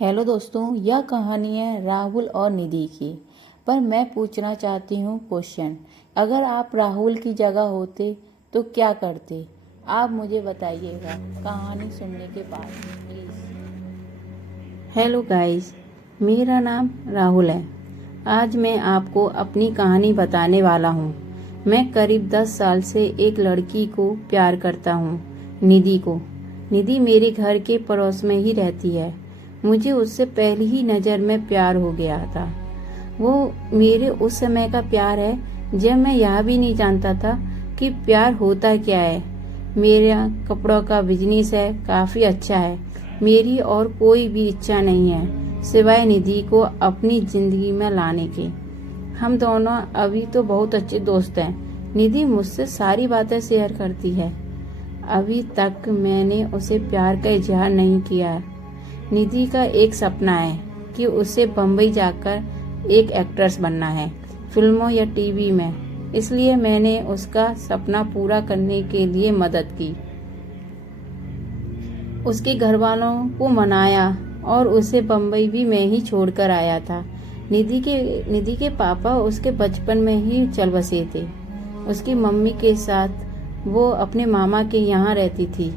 Hello दोस्तों, यह कहानी है राहुल और निधि की। पर मैं पूछना चाहती हूँ क्वेश्चन, अगर आप राहुल की जगह होते तो क्या करते? आप मुझे बताइएगा कहानी सुनने के बाद प्लीज़। हेलो गाइस, मेरा नाम राहुल है। आज मैं आपको अपनी कहानी बताने वाला हूँ। मैं करीब 10 साल से एक लड़की को प्यार करता हूँ, निधि को। निधि मेरे घर के पड़ोस में ही रहती है। मुझे उससे पहली ही नज़र में प्यार हो गया था। वो मेरे उस समय का प्यार है जब मैं यह भी नहीं जानता था कि प्यार होता क्या है। मेरा कपड़ों का बिजनेस है, काफ़ी अच्छा है। मेरी और कोई भी इच्छा नहीं है सिवाय निधि को अपनी जिंदगी में लाने के। हम दोनों अभी तो बहुत अच्छे दोस्त हैं। निधि मुझसे सारी बातें शेयर करती है। अभी तक मैंने उसे प्यार का इजहार नहीं किया। निधि का एक सपना है कि उसे बम्बई जाकर एक एक्ट्रेस बनना है, फिल्मों या टीवी में। इसलिए मैंने उसका सपना पूरा करने के लिए मदद की। उसके घर वालों को मनाया और उसे बम्बई भी मैं ही छोड़कर आया था। निधि के पापा उसके बचपन में ही चल बसे थे। उसकी मम्मी के साथ वो अपने मामा के यहाँ रहती थी।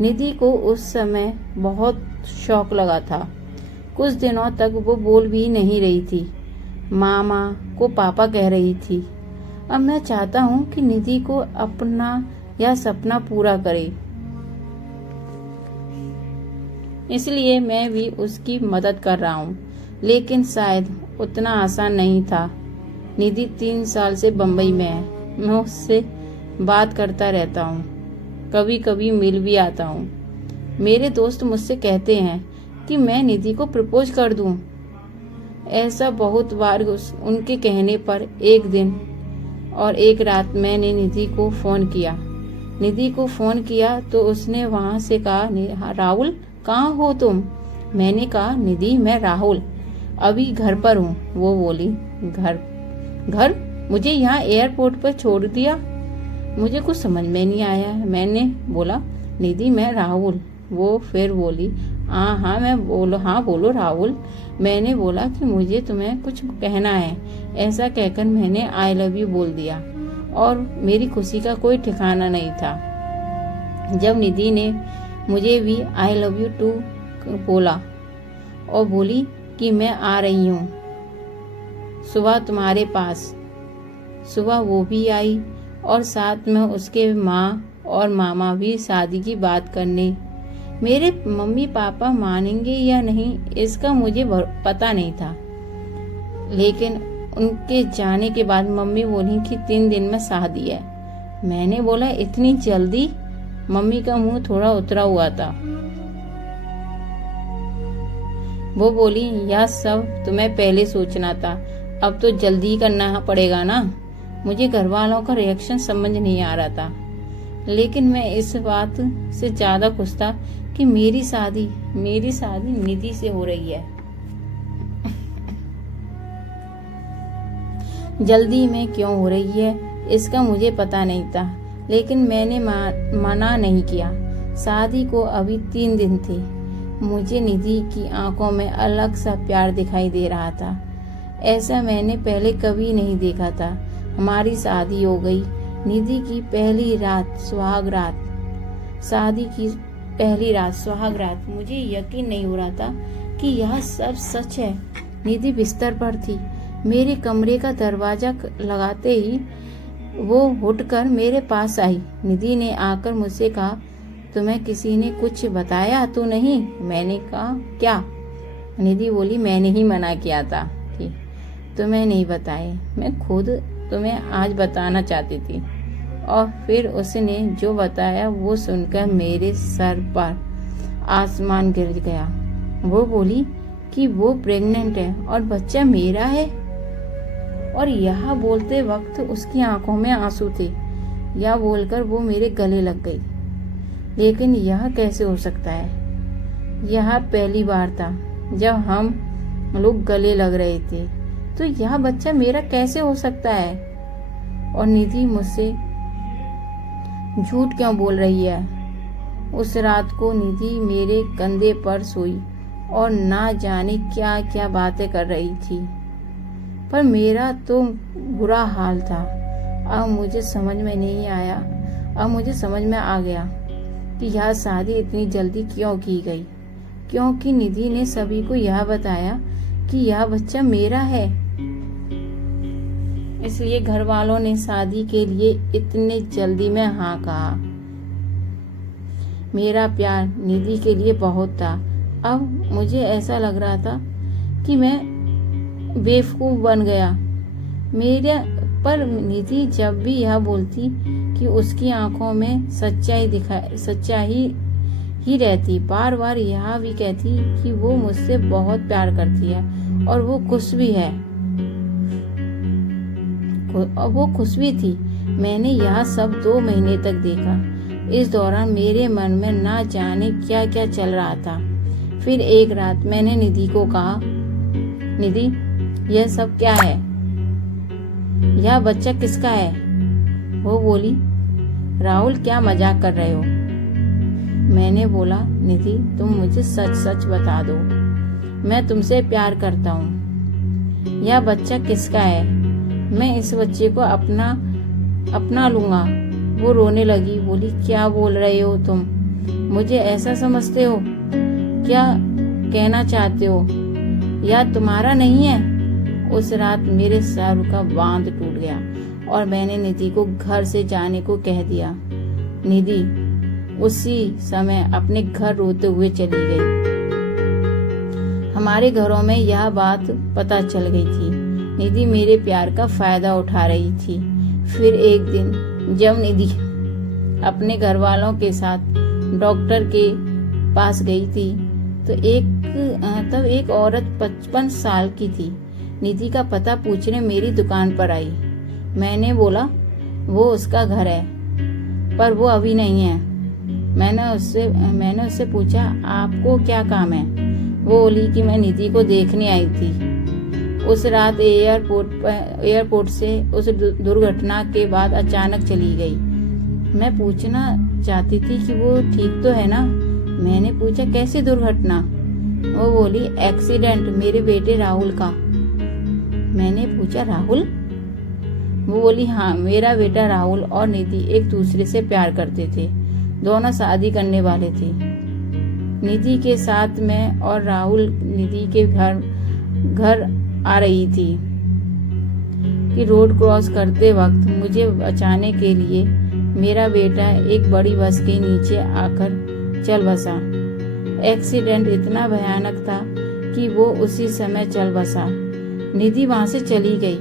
निधि को उस समय बहुत शौक लगा था। कुछ दिनों तक वो बोल भी नहीं रही थी, मामा को पापा कह रही थी। अब मैं चाहता हूँ कि निधि को अपना यह सपना पूरा करे, इसलिए मैं भी उसकी मदद कर रहा हूँ। लेकिन शायद उतना आसान नहीं था। निधि 3 साल से बम्बई में है। मैं उससे बात करता रहता हूँ, कभी कभी मिल भी आता हूँ। मेरे दोस्त मुझसे कहते हैं कि मैं निधि को प्रपोज कर दूँ। ऐसा बहुत बार उनके कहने पर एक दिन और एक रात मैंने निधि को फ़ोन किया तो उसने वहाँ से कहा, राहुल कहाँ हो तुम? मैंने कहा, निधि मैं राहुल अभी घर पर हूँ। वो बोली, घर? मुझे यहाँ एयरपोर्ट पर छोड़ दिया? मुझे कुछ समझ में नहीं आया। मैंने बोला, निधि मैं राहुल। वो फिर बोली, हाँ बोलो राहुल। मैंने बोला कि मुझे तुम्हें कुछ कहना है। ऐसा कहकर मैंने आई लव यू बोल दिया और मेरी खुशी का कोई ठिकाना नहीं था। जब निधि ने मुझे भी आई लव यू टू बोला और बोली कि मैं आ रही हूँ सुबह तुम्हारे पास। सुबह वो भी आई और साथ में उसके माँ और मामा भी शादी की बात करने। मेरे मम्मी पापा मानेंगे या नहीं इसका मुझे पता नहीं था, लेकिन उनके जाने के बाद मम्मी बोली कि 3 दिन में शादी है। मैंने बोला, इतनी जल्दी? मम्मी का मुंह थोड़ा उतरा हुआ था। वो बोली, यह सब तुम्हें पहले सोचना था, अब तो जल्दी करना पड़ेगा ना। मुझे घर वालों का रिएक्शन समझ नहीं आ रहा था, लेकिन मैं इस बात से ज्यादा खुश था कि मेरी शादी निधि से हो रही है। जल्दी में क्यों हो रही है इसका मुझे पता नहीं था, लेकिन मैंने मना नहीं किया। शादी को अभी 3 दिन थे। मुझे निधि की आंखों में अलग सा प्यार दिखाई दे रहा था। ऐसा मैंने पहले कभी नहीं देखा था। हमारी शादी हो गई। निधि की पहली रात सुहाग रात, शादी की पहली रात सुहाग रात। मुझे यकीन नहीं हो रहा था कि यह सब सच है। निधि बिस्तर पर थी। मेरे कमरे का दरवाजा लगाते ही वो उठकर मेरे पास आई। निधि ने आकर मुझसे कहा, तुम्हें किसी ने कुछ बताया तो नहीं? मैंने कहा, क्या? निधि बोली, मैंने ही मना किया था कि तुम्हें नहीं बताए। मैं खुद तुम्हें आज बताना चाहती थी। और फिर उसने जो बताया वो सुनकर मेरे सर पर आसमान गिर गया। वो बोली कि वो प्रेग्नेंट है और बच्चा मेरा है। और यह बोलते वक्त उसकी आंखों में आंसू थे। यह बोलकर वो मेरे गले लग गई। लेकिन यह कैसे हो सकता है? यह पहली बार था जब हम लोग गले लग रहे थे, तो यह बच्चा मेरा कैसे हो सकता है? और निधि मुझसे झूठ क्यों बोल रही है? उस रात को निधि मेरे कंधे पर सोई और ना जाने क्या क्या बातें कर रही थी। पर मेरा तो बुरा हाल था। अब मुझे समझ में आ गया कि यह शादी इतनी जल्दी क्यों की गई, क्योंकि निधि ने सभी को यह बताया कि यह बच्चा मेरा है। इसलिए घर वालों ने शादी के लिए इतने जल्दी में हाँ कहा। मेरा प्यार निधि के लिए बहुत था। अब मुझे ऐसा लग रहा था कि मैं बेवकूफ बन गया। पर निधि जब भी यह बोलती कि उसकी आंखों में सच्चाई ही रहती, बार बार यह भी कहती कि वो मुझसे बहुत प्यार करती है और वो खुश भी है। वो खुश भी थी। मैंने यह सब 2 महीने तक देखा। इस दौरान मेरे मन में ना जाने क्या क्या चल रहा था। फिर एक रात मैंने निधि को कहा, निधि, यह सब क्या है? यह बच्चा किसका है? वो बोली, राहुल, क्या मजाक कर रहे हो? मैंने बोला, निधि, तुम मुझे सच सच बता दो, मैं तुमसे प्यार करता हूँ। यह बच्चा किसका है? मैं इस बच्चे को अपना लूंगा। वो रोने लगी, बोली, क्या बोल रहे हो तुम? मुझे ऐसा समझते हो? क्या कहना चाहते हो? यह तुम्हारा नहीं है? उस रात मेरे सर का बांध टूट गया और मैंने निधि को घर से जाने को कह दिया। निधि उसी समय अपने घर रोते हुए चली गई। हमारे घरों में यह बात पता चल गई थी। निधि मेरे प्यार का फायदा उठा रही थी। फिर एक दिन जब निधि अपने घर वालों के साथ डॉक्टर के पास गई थी तो तब एक औरत 55 साल की थी निधि का पता पूछने मेरी दुकान पर आई। मैंने बोला, वो उसका घर है, पर वो अभी नहीं है। मैंने उससे पूछा, आपको क्या काम है? वो बोली कि मैं निधि को देखने आई थी। उस रात एयरपोर्ट से उस दुर्घटना के बाद अचानक चली गई। मैं पूछना चाहती थी कि वो ठीक तो है ना। मैंने पूछा, कैसी दुर्घटना? वो बोली, एक्सीडेंट, मेरे बेटे राहुल का। मैंने पूछा, राहुल? वो बोली, हाँ, मेरा बेटा राहुल और निधि एक दूसरे से प्यार करते थे। दोनों शादी करने वाले थे। निधि के साथ मैं और राहुल निधि के घर आ रही थी कि रोड क्रॉस करते वक्त मुझे बचाने के लिए मेरा बेटा एक बड़ी बस के नीचे आकर चल बसा। एक्सीडेंट इतना भयानक था कि वो उसी समय चल बसा। निधि वहां से चली गई।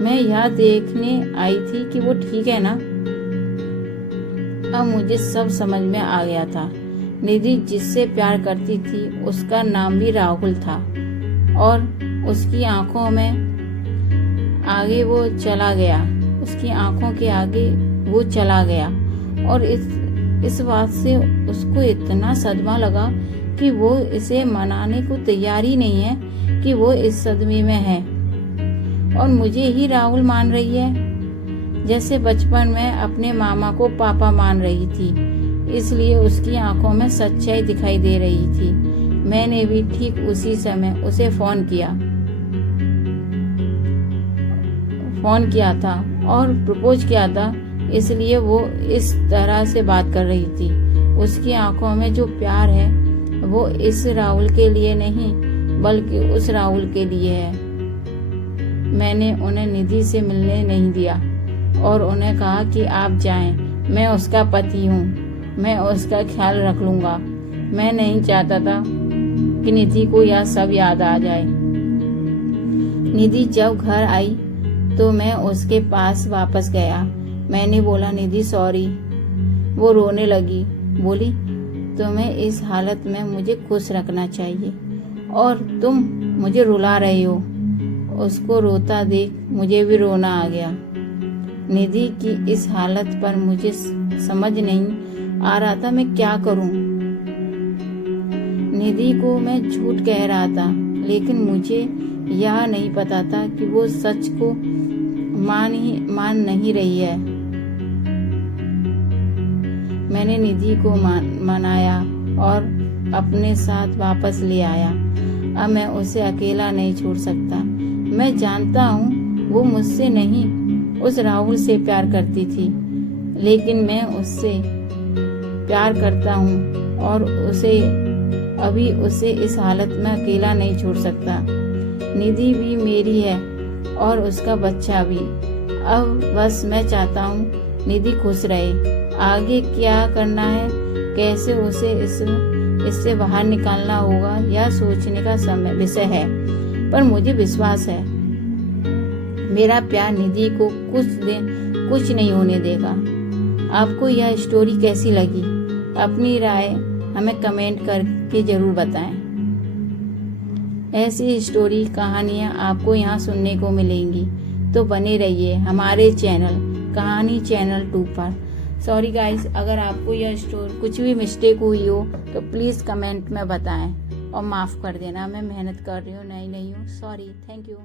मैं यह देखने आई थी कि वो ठीक है ना। अब मुझे सब समझ में आ गया था। निधि जिससे प्यार करती थी उसका नाम भी राहुल था और उसकी आंखों में आगे वो चला गया। उसकी आंखों के आगे वो चला गया और इस बात से उसको इतना सदमा लगा कि वो इसे मनाने को तैयार ही नहीं है कि वो इस सदमे में है और मुझे ही राहुल मान रही है, जैसे बचपन में अपने मामा को पापा मान रही थी। इसलिए उसकी आंखों में सच्चाई दिखाई दे रही थी। मैंने भी ठीक उसी समय उसे फोन किया था और प्रपोज किया था। इसलिए वो इस तरह से बात कर रही थी। उसकी आंखों में जो प्यार है वो इस राहुल के लिए नहीं बल्कि उस राहुल के लिए है। मैंने उन्हें निधि से मिलने नहीं दिया और उन्हें कहा कि आप जाएं, मैं उसका पति हूँ, मैं उसका ख्याल रख लूंगा। मैं नहीं चाहता था कि निधि को यह सब याद आ जाए। निधि जब घर आई तो मैं उसके पास वापस गया। मैंने बोला, निधि सॉरी। वो रोने लगी, बोली, तुम्हें इस हालत में मुझे खुश रखना चाहिए और तुम मुझे रुला रहे हो। उसको रोता देख मुझे भी रोना आ गया। निधि की इस हालत पर मुझे समझ नहीं आ रहा था मैं क्या करूं। निधि को मैं झूठ कह रहा था, लेकिन मुझे यह नहीं पता था कि वो सच को मान नहीं रही है। मैंने निधि को मनाया और अपने साथ वापस ले आया। अब मैं उसे अकेला नहीं छोड़ सकता। मैं जानता हूँ वो मुझसे नहीं, उस राहुल से प्यार करती थी, लेकिन मैं उससे प्यार करता हूँ और उसे इस हालत में अकेला नहीं छोड़ सकता। निधि भी मेरी है और उसका बच्चा भी। अब बस मैं चाहता हूँ निधि खुश रहे। आगे क्या करना है, कैसे उसे इससे बाहर निकालना होगा, यह सोचने का विषय है, पर मुझे विश्वास है मेरा प्यार निधि को कुछ नहीं होने देगा। आपको यह स्टोरी कैसी लगी? अपनी राय हमें कमेंट करके जरूर बताएं। ऐसी स्टोरी कहानियाँ आपको यहाँ सुनने को मिलेंगी, तो बने रहिए हमारे चैनल कहानी चैनल 2 पर। सॉरी गाइस, अगर आपको यह स्टोरी कुछ भी मिस्टेक हुई हो तो प्लीज़ कमेंट में बताएं और माफ़ कर देना। मैं मेहनत कर रही हूँ, नहीं हूँ। Sorry, thank you.